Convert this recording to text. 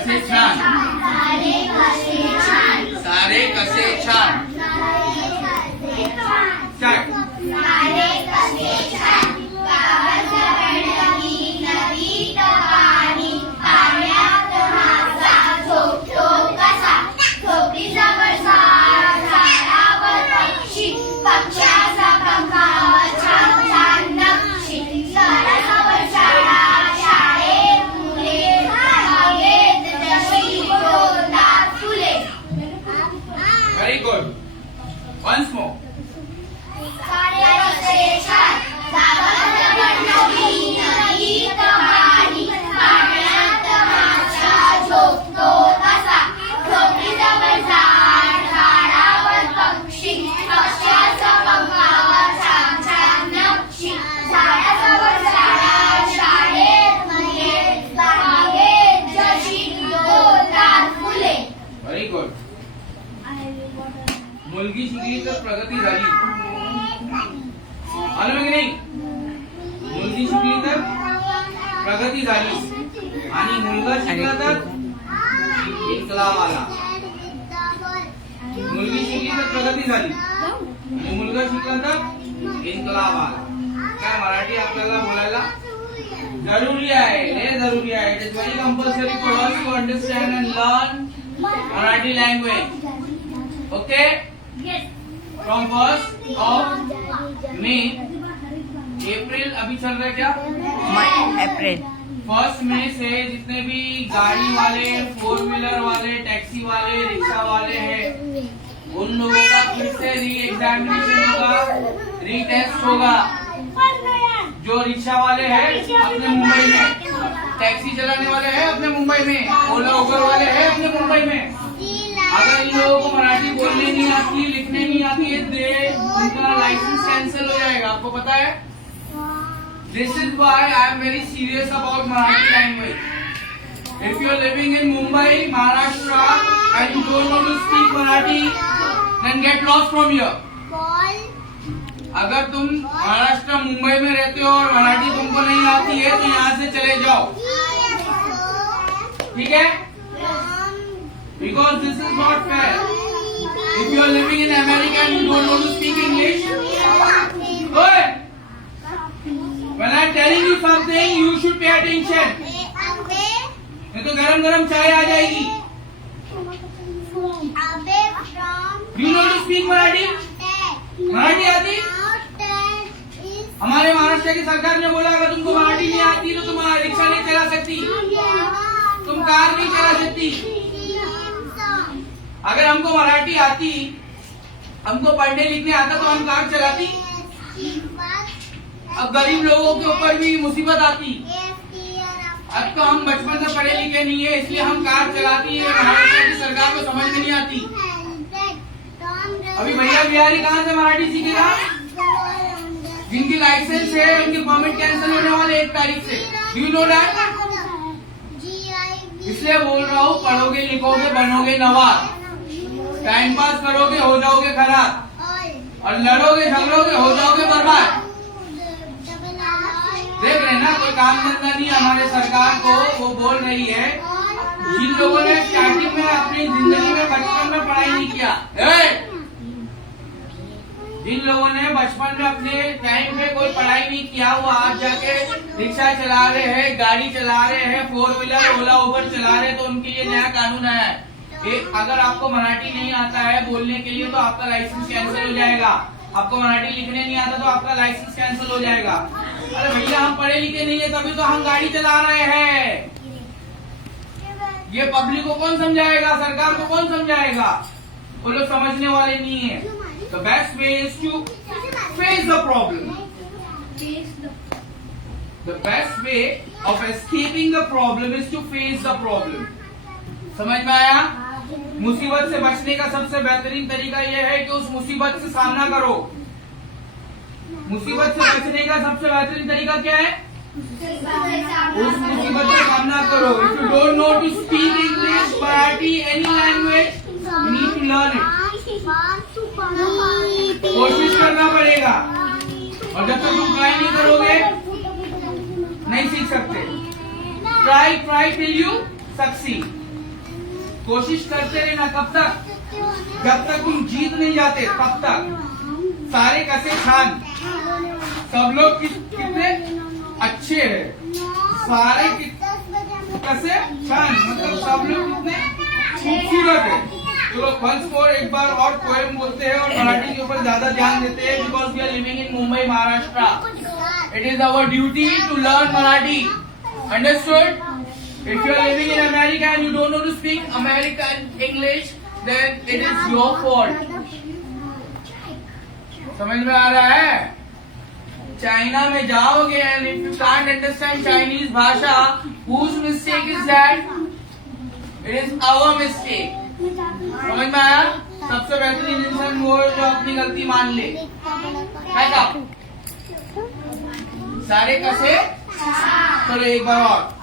कसे छान, सारे कसे छान, start. Very good. Once more. Very good. मुलगी शिकली तर प्रगती झाली, आलं की नाही? मुलगी शिकली तर प्रगती झाली आणि मुलगा शिकला तर इन्कलाब आला. मुलगी शिकली तर प्रगती झाली आणि मुलगा शिकला तर इन्कलाब आला. काय मराठी आपल्याला बोलायला जरुरी आहे, लय जरुरी आहे. It is very compulsory for us to understand and learn Marathi language. Okay, from 1st of May, अप्रैल अभी चल रहा है क्या? अप्रैल 1 मई से जितने भी गाड़ी वाले, 4 व्हीलर वाले, टैक्सी वाले, रिक्शा वाले हैं, उन लोगों का फिर से री एग्जामिनेशन होगा, रीटेस्ट होगा. जो रिक्शा वाले हैं अपने मुंबई में, टैक्सी चलाने वाले हैं अपने मुंबई में, ओला उबर वाले हैं अपने मुंबई में. अगर इन लोगों को मराठी बोलने नहीं आती, लिखने नहीं आती है, उनका लाइसेंस कैंसिल हो जाएगा. आपको पता है? This is why I am very serious about Marathi language. If you are living in Mumbai, Maharashtra and you don't know to speak Marathi, then get lost from here. अगर तुम महाराष्ट्र मुंबई में रहते हो और मराठी तुमको नहीं आती है तो यहाँ से चले जाओ, ठीक है? Because this is not fair. If you are living in America and you don't know to speak English, hey, when I am telling you something, you should pay attention. नहीं तो गरम गरम चाय आ जाएगी. Do you know to speak Marathi? Marathi आती? हमारे महाराष्ट्र की सरकार ने बोला अगर तुमको मराठी नहीं आती तो तुम रिक्शा नहीं चला सकती, तुम कार नहीं चला सकती. अगर हमको मराठी आती, हमको पढ़ने लिखने आता तो हम कार चलाती. अब गरीब लोगों के ऊपर भी मुसीबत आती. अब तो हम बचपन से पढ़े लिखे नहीं है इसलिए हम कार चलाती है. महाराष्ट्र की सरकार को समझ में नहीं आती. अभी भैया बिहारी कहाँ से मराठी सीखेगा? जिनकी लाइसेंस है उनके परमिट कैंसिल होने वाले 1 तारीख से. Do you know that? इसलिए बोल रहा हूँ, पढ़ोगे लिखोगे बनोगे नवाब, टाइम पास करोगे हो जाओगे खराब, और लड़ोगे झगड़ोगे हो जाओगे बर्बाद. देख रहे ना, कोई काम धंधा नहीं हमारे सरकार को. वो बोल रही है जिन लोगों ने स्टार्टिंग में अपनी जिंदगी में बचपन में पढ़ाई नहीं किया, जिन लोगों ने बचपन में अपने टाइम पे कोई पढ़ाई नहीं किया, वो आज जाके रिक्शा चला रहे हैं, गाड़ी चला रहे हैं, 4 व्हीलर ओला उबर चला रहे हैं, तो उनके लिए नया कानून है. अगर आपको मराठी नहीं आता है बोलने के लिए तो आपका लाइसेंस कैंसिल हो जाएगा. आपको मराठी लिखने नहीं आता तो आपका लाइसेंस कैंसिल हो जाएगा. अरे भैया हम पढ़े लिखे नहीं है तभी तो हम गाड़ी चला रहे हैं. ये पब्लिक को कौन समझाएगा? सरकार को कौन समझाएगा? वो लोग समझने वाले नहीं है. The best way is to face the problem. The best way of escaping the problem is to face the problem. समझ में आया? मुसीबत से बचने का सबसे बेहतरीन तरीका यह है कि उस मुसीबत से सामना करो. मुसीबत से बचने का सबसे बेहतरीन तरीका क्या है? उस मुसीबत का सामना करो. If you don't know to speak English, Marathi, any language, you need to learn it. कोशिश करना पड़ेगा, और जब तक तुम ट्राई नहीं करोगे नहीं सीख सकते. Try till you succeed. कोशिश करते रहना। कब तक? जब तक तुम जीत नहीं जाते तब तक। सारे कसे छान। सब लोग कितने अच्छे हैं। सारे कसे छान मतलब सब लोग कितने खूबसूरत है। चलो वंस मोर एक बार और पोएम बोलते हैं और मराठी के ऊपर ज्यादा ध्यान देते हैं because we are living in Mumbai Maharashtra. It is our duty to learn Marathi. Understood? If you are living in America and you don't know to speak American English, then it is your fault. समझ में आ रहा है? China में जाओगे and if you can't understand Chinese भाषा, whose mistake is that? It is our mistake. समझ में आया? सबसे बेहतरीन इंसान वो है जो अपनी गलती मान ले। है का? सारे कसे? चलो एक बार और।